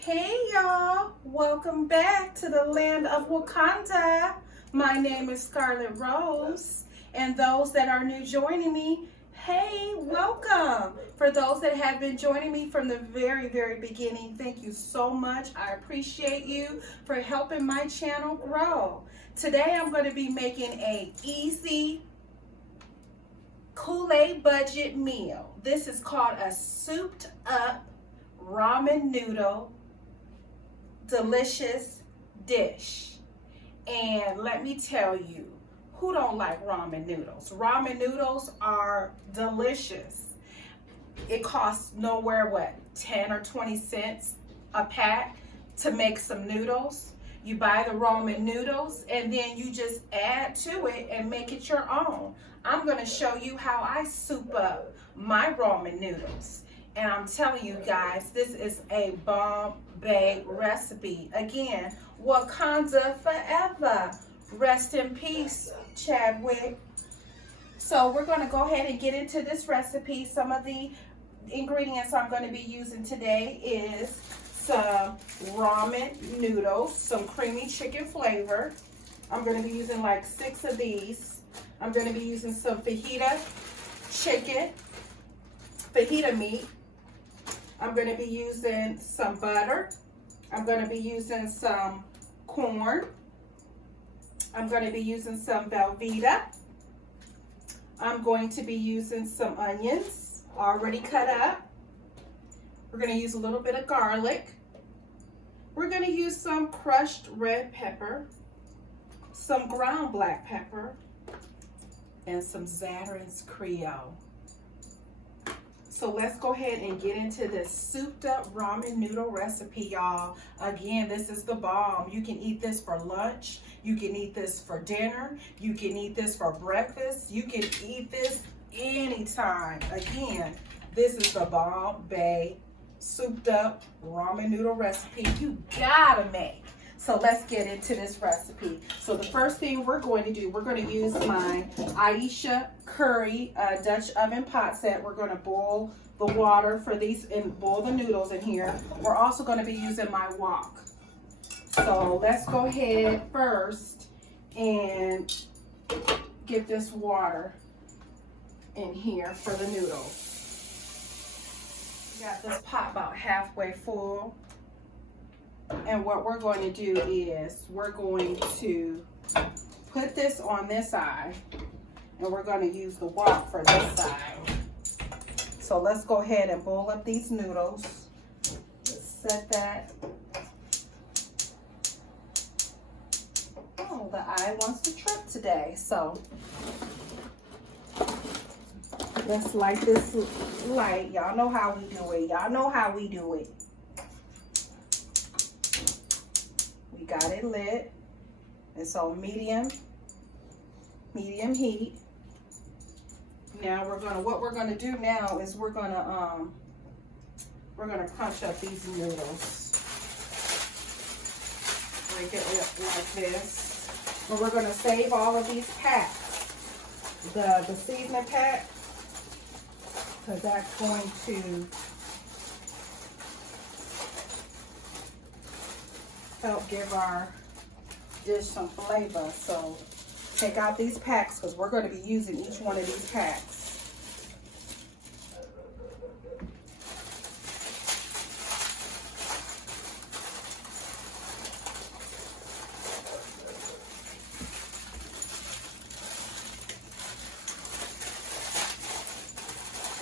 Hey y'all, welcome back to the land of Wakanda. My name is Scarlett Rose, and those that are new joining me, hey, welcome. For those that have been joining me from the very beginning, thank you so much. I appreciate you for helping my channel grow. Today I'm going to be making a easy Kool-Aid budget meal. This is called a souped up ramen noodle delicious dish. And let me tell you, who don't like ramen noodles? Ramen noodles are delicious. It costs nowhere what, 10 or 20 cents a pack to make some noodles. You buy the ramen noodles and then you just add to it and make it your own. I'm going to show you how I soup up my ramen noodles. And I'm telling you guys, this is a Bombay recipe. Again, Wakanda forever. Rest in peace, Chadwick. So we're going to go ahead and get into this recipe. Some of the ingredients I'm going to be using today is some ramen noodles, some creamy chicken flavor. I'm going to be using like 6 of these. I'm going to be using some fajita chicken, fajita meat. I'm going to be using some butter. I'm going to be using some corn. I'm going to be using some Velveeta. I'm going to be using some onions already cut up. We're going to use a little bit of garlic. We're going to use some crushed red pepper, some ground black pepper, and some Zatarain's Creole. So let's go ahead and get into this souped up ramen noodle recipe, y'all. Again, this is the bomb. You can eat this for lunch. You can eat this for dinner. You can eat this for breakfast. You can eat this anytime. Again, this is the Bombay souped up ramen noodle recipe you gotta make. So let's get into this recipe. So the first thing we're going to do, we're going to use my Aisha curry Dutch oven pot set. We're going to boil the water for these and boil the noodles in here. We're also going to be using my wok. So let's go ahead first and get this water in here for the noodles. Got this pot about halfway full. And what we're going to do is we're going to put this on this side and we're going to use the wok for this side. So let's go ahead and boil up these noodles. Let's set that. Oh, the eye wants to trip today. So let's light this light. Y'all know how we do it. Y'all know how we do it. Got it lit. It's on medium heat. Now what we're gonna do now is we're gonna crunch up these noodles. Break it up like this. And we're gonna save all of these packs, the seasoning pack, because that's going to help give our dish some flavor. So take out these packs because we're going to be using each one of these packs.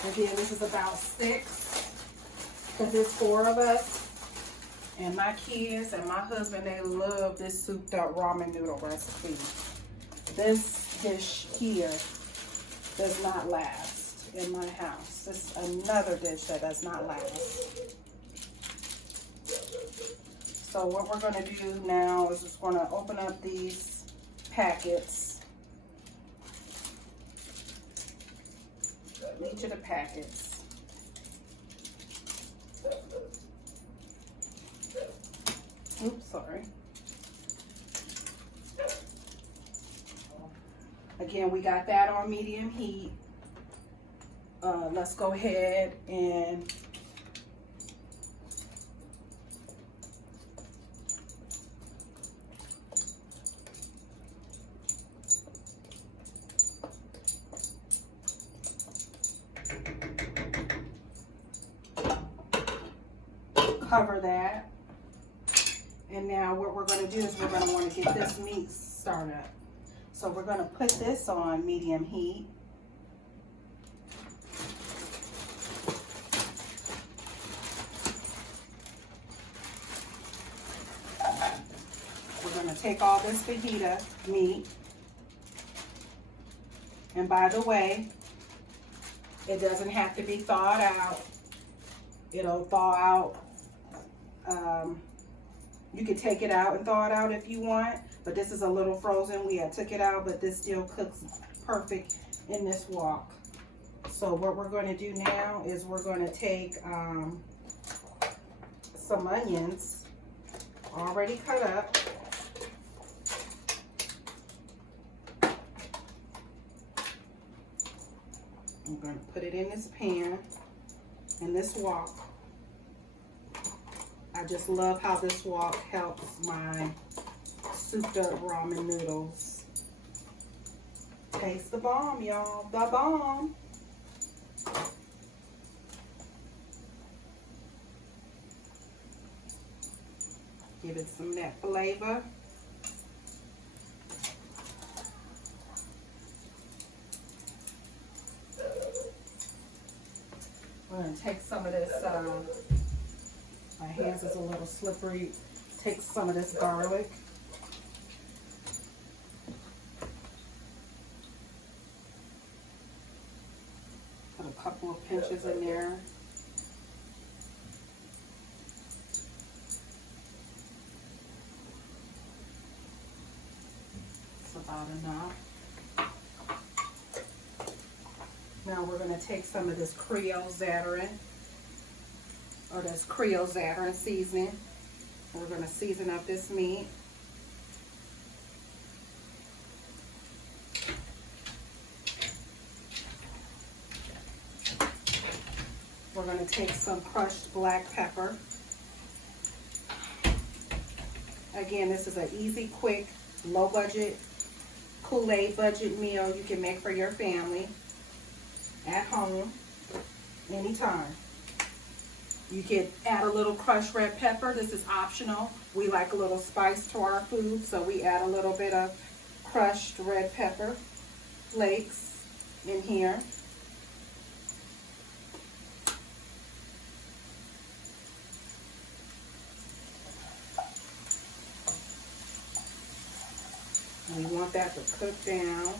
Again, this is about 6 because there's 4 of us. And my kids and my husband, they love this souped up ramen noodle recipe. This dish here does not last in my house. This is another dish that does not last. So what we're going to do now is just going to open up these packets. Each of the packets. Oops, sorry. Again, we got that on medium heat. Let's go ahead and cover that. And now what we're going to do is we're going to want to get this meat started up. So we're going to put this on medium heat. We're going to take all this fajita meat. And by the way, it doesn't have to be thawed out. It'll thaw out. You can take it out and thaw it out if you want, but this is a little frozen. We had took it out, but this still cooks perfect in this wok. So what we're going to do now is we're going to take some onions already cut up. I'm going to put it in this pan, in this wok. I just love how this wok helps my souped-up ramen noodles. Taste the bomb, y'all. The bomb. Give it some of that flavor. We're going to take some of this, my hands is a little slippery. Take some of this garlic. Put a couple of pinches in there. It's about enough. Now we're going to take some of this Creole Zatarain, or this Creole Zatarain seasoning. We're going to season up this meat. We're going to take some crushed black pepper. Again, this is an easy, quick, low budget, Kool-Aid budget meal you can make for your family at home anytime. You can add a little crushed red pepper. This is optional. We like a little spice to our food, so we add a little bit of crushed red pepper flakes in here. We want that to cook down.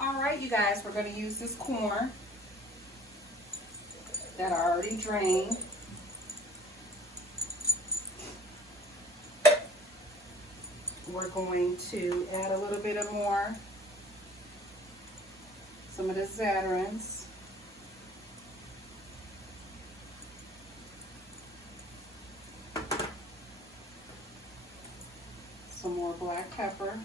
Alright, you guys, we're going to use this corn that I already drained. We're going to add a little bit of more, some of the Zatarains. Some more black pepper.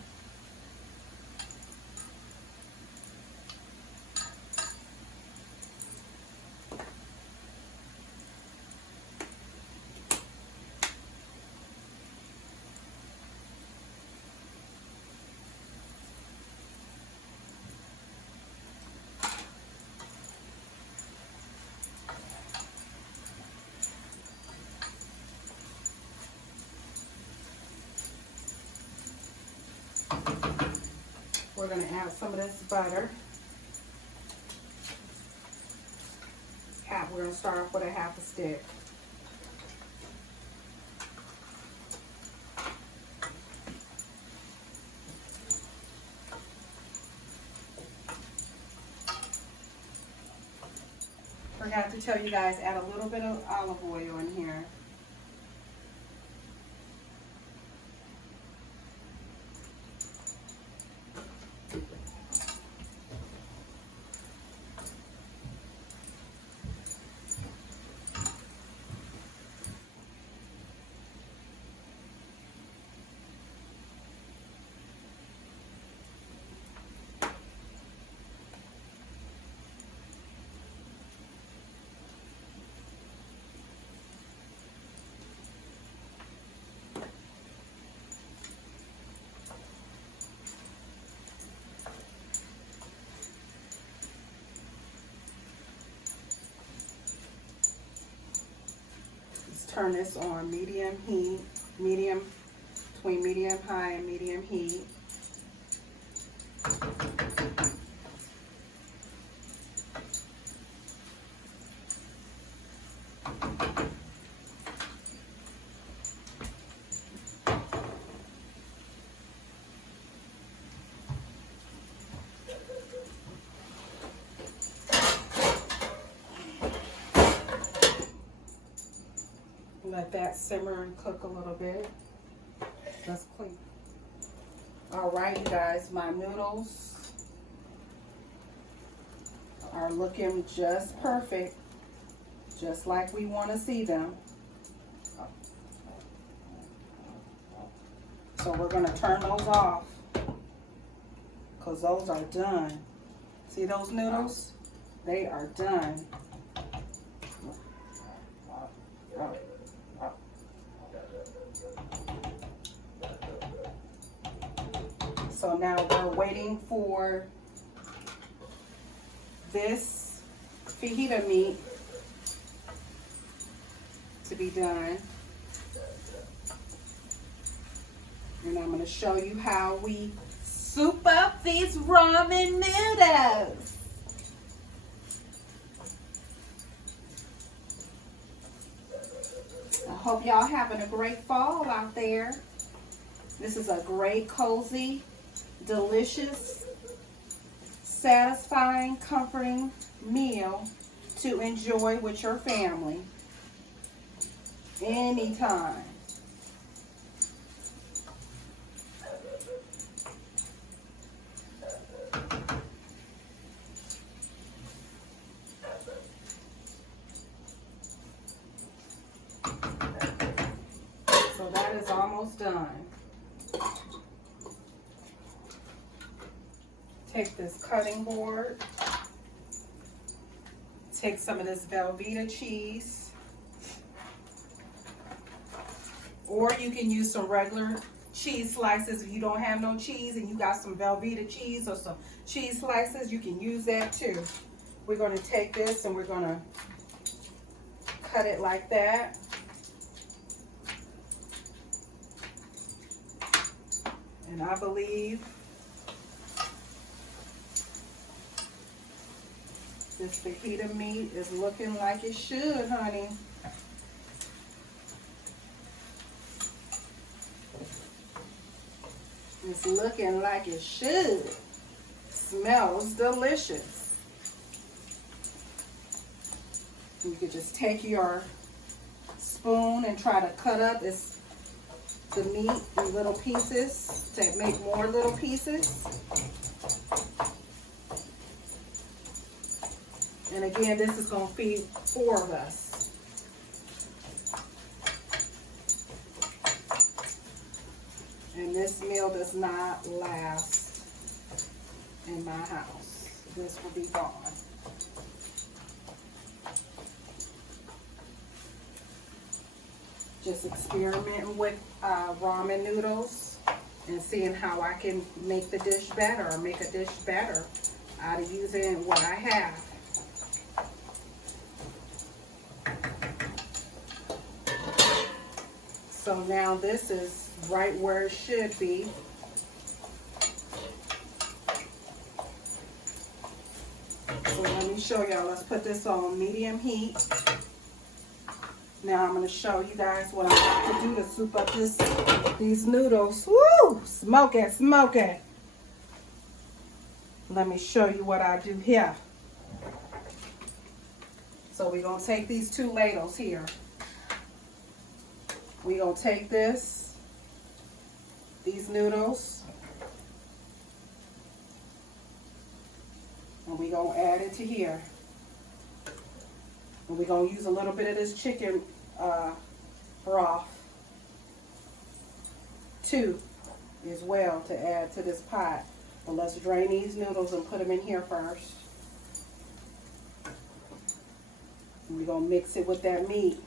We're going to add some of this butter. We're going to start off with a half a stick. Forgot to tell you guys, add a little bit of olive oil in here. turn this on medium heat, between medium high and medium heat. Let that simmer and cook a little bit. Let's clean. All right, you guys, my noodles are looking just perfect, just like we want to see them. So we're going to turn those off because those are done. See those noodles? They are done. So now we're waiting for this fajita meat to be done. And I'm going to show you how we soup up these ramen noodles. I hope y'all having a great fall out there. This is a great, cozy, delicious, satisfying, comforting meal to enjoy with your family anytime. So that is almost done. Take this cutting board, take some of this Velveeta cheese, or you can use some regular cheese slices. If you don't have no cheese and you got some Velveeta cheese or some cheese slices, you can use that too. We're going to take this and we're going to cut it like that. And I believe this fajita meat is looking like it should, honey. It's looking like it should. Smells delicious. You could just take your spoon and try to cut up the meat in little pieces to make more little pieces. And again, this is going to feed 4 of us. And this meal does not last in my house. This will be gone. Just experimenting with ramen noodles and seeing how I can make the dish better or make a dish better out of using what I have. So now this is right where it should be. So let me show y'all. Let's put this on medium heat. Now I'm going to show you guys what I have to do to soup up these noodles. Woo! Smoke it, smoke it. Let me show you what I do here. So we're going to take these 2 ladles here. We're going to take these noodles, and we're going to add it to here. And we're going to use a little bit of this chicken broth too as well to add to this pot. But let's drain these noodles and put them in here first. And we're going to mix it with that meat.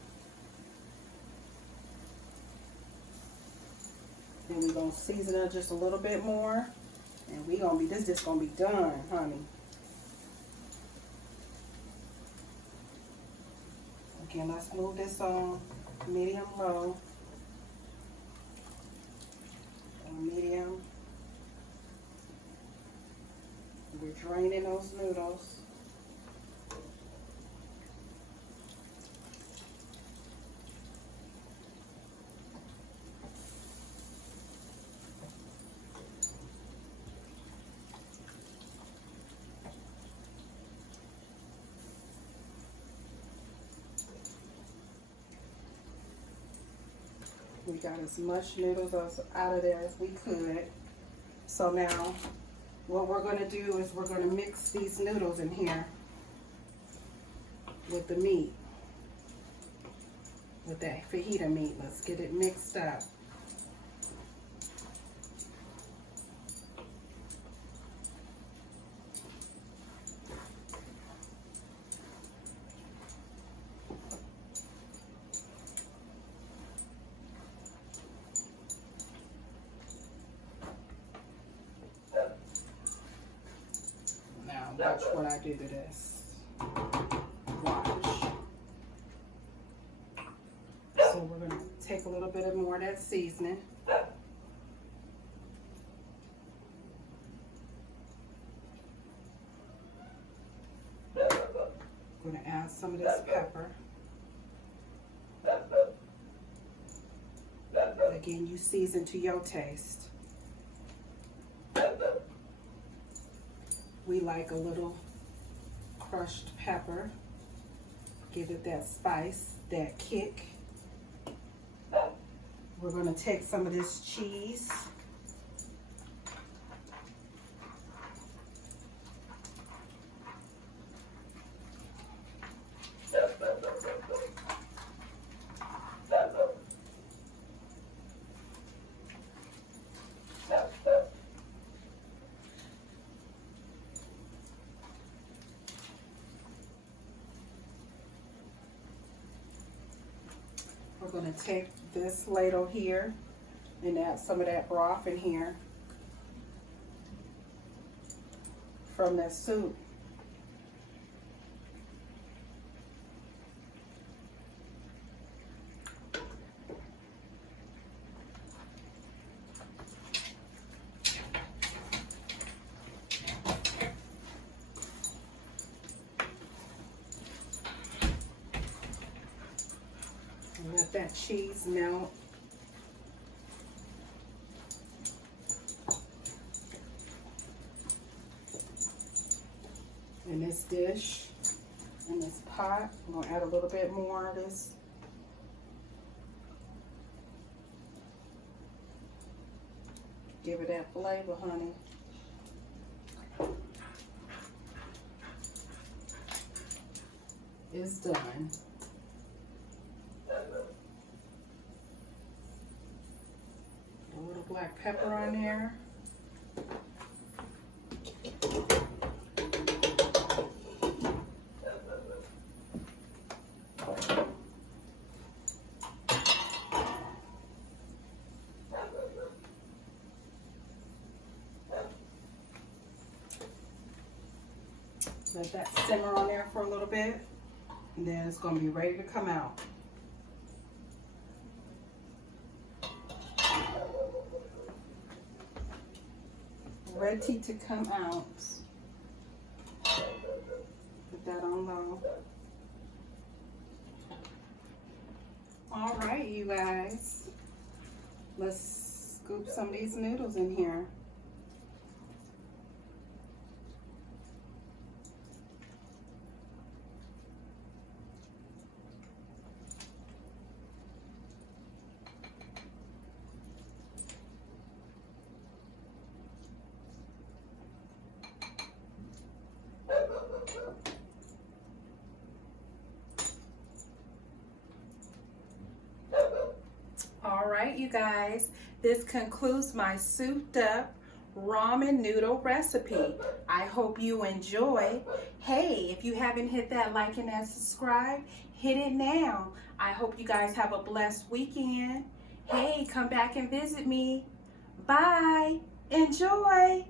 Then we're going to season it just a little bit more. And this is just going to be done, honey. Again, let's move this on medium low, or medium. We're draining those noodles. We got as much noodles out of there as we could. So now what we're going to do is we're going to mix these noodles in here with the meat, with that fajita meat. Let's get it mixed up. Watch what I do to this. Watch. So we're going to take a little bit more of that seasoning. Going to add some of this pepper. Again, you season to your taste. We like a little crushed pepper. Give it that spice, that kick. We're going to take some of this cheese. We're going to take this ladle here and add some of that broth in here from that soup. Let that cheese melt. In this dish, in this pot, I'm going to add a little bit more of this. Give it that flavor, honey. It's done. A little black pepper on there. Let that simmer on there for a little bit, and then it's going to be ready to come out. Ready to come out. Put that on low. All right, you guys. Let's scoop some of these noodles in here. All right, you guys, this concludes my souped up ramen noodle recipe. I hope you enjoy. Hey, if you haven't hit that like and that subscribe, hit it now. I hope you guys have a blessed weekend. Hey, come back and visit me. Bye. Enjoy.